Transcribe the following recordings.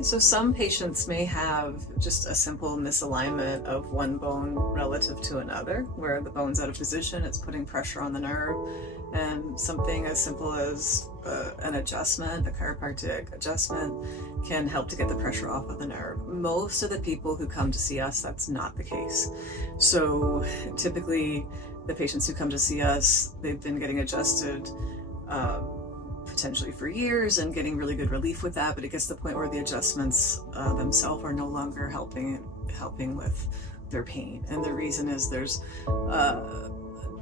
So some patients may have just a simple misalignment of one bone relative to another, where the bone's out of position, it's putting pressure on the nerve, and something as simple as an adjustment, a chiropractic adjustment, can help to get the pressure off of the nerve. Most of the people who come to see us, that's not the case. So typically the patients who come to see us, they've been getting adjusted potentially for years and getting really good relief with that, but it gets to the point where the adjustments themselves are no longer helping with their pain. And the reason is there's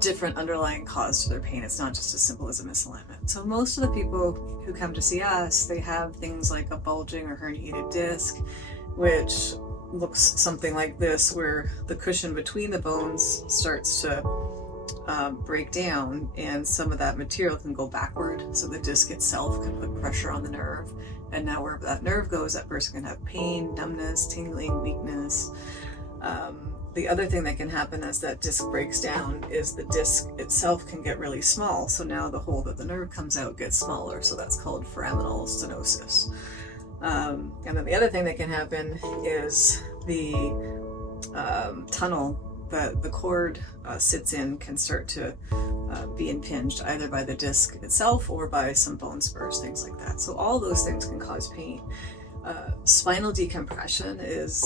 different underlying cause to their pain. It's not just as simple as a misalignment. So most of the people who come to see us, they have things like a bulging or herniated disc, which looks something like this, where the cushion between the bones starts to break down, and some of that material can go backward, so the disc itself can put pressure on the nerve, and now wherever that nerve goes, that person can have pain, numbness, tingling, weakness. The other thing that can happen as that disc breaks down is the disc itself can get really small, so now the hole that the nerve comes out gets smaller, so that's called foraminal stenosis. And then the other thing that can happen is the tunnel that the cord sits in can start to be impinged either by the disc itself or by some bone spurs, things like that. So all those things can cause pain. Spinal decompression is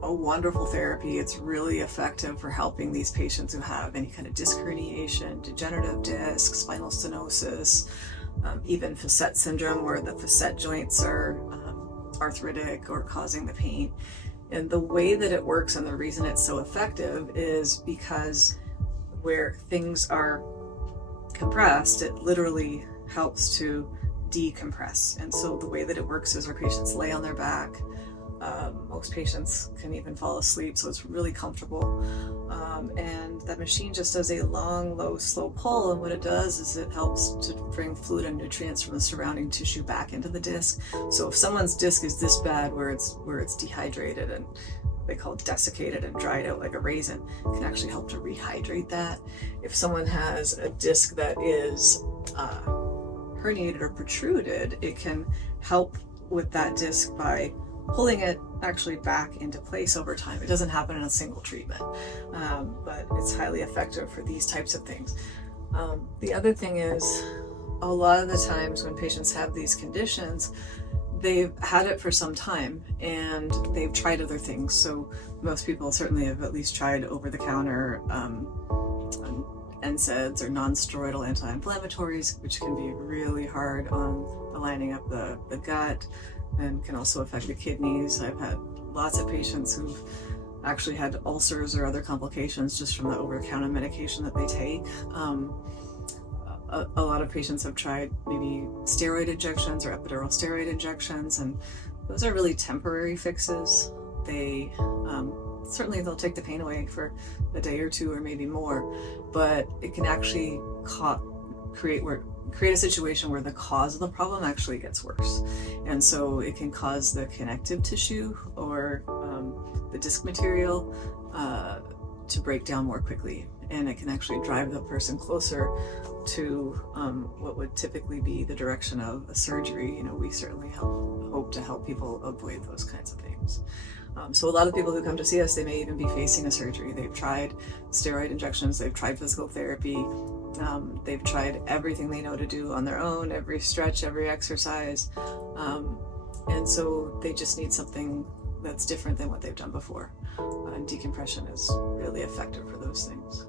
a wonderful therapy. It's really effective for helping these patients who have any kind of disc herniation, degenerative disc, spinal stenosis, even facet syndrome, where the facet joints are arthritic or causing the pain. And the way that it works and the reason it's so effective is because where things are compressed, it literally helps to decompress. And so the way that it works is our patients lay on their back. Most patients can even fall asleep, so it's really comfortable. And that machine just does a long, low, slow pull, and what it does is it helps to bring fluid and nutrients from the surrounding tissue back into the disc. So if someone's disc is this bad, where it's dehydrated and they call it desiccated and dried out like a raisin, it can actually help to rehydrate that. If someone has a disc that is herniated or protruded, it can help with that disc by pulling it actually back into place over time. It doesn't happen in a single treatment, but it's highly effective for these types of things. The other thing is, a lot of the times when patients have these conditions, they've had it for some time and they've tried other things. So most people certainly have at least tried over-the-counter NSAIDs or non-steroidal anti-inflammatories, which can be really hard on aligning up the gut and can also affect the kidneys. I've had lots of patients who've actually had ulcers or other complications just from the over-the-counter medication that they take. A lot of patients have tried maybe steroid injections or epidural steroid injections, and those are really temporary fixes. They certainly they'll take the pain away for a day or two or maybe more, but it can actually create a situation where the cause of the problem actually gets worse. And so it can cause the connective tissue or the disc material to break down more quickly. And it can actually drive the person closer to what would typically be the direction of a surgery. You know, we certainly hope to help people avoid those kinds of things. So a lot of people who come to see us, they may even be facing a surgery. They've tried steroid injections, they've tried physical therapy, they've tried everything they know to do on their own, every stretch, every exercise, and so they just need something that's different than what they've done before. And decompression is really effective for those things.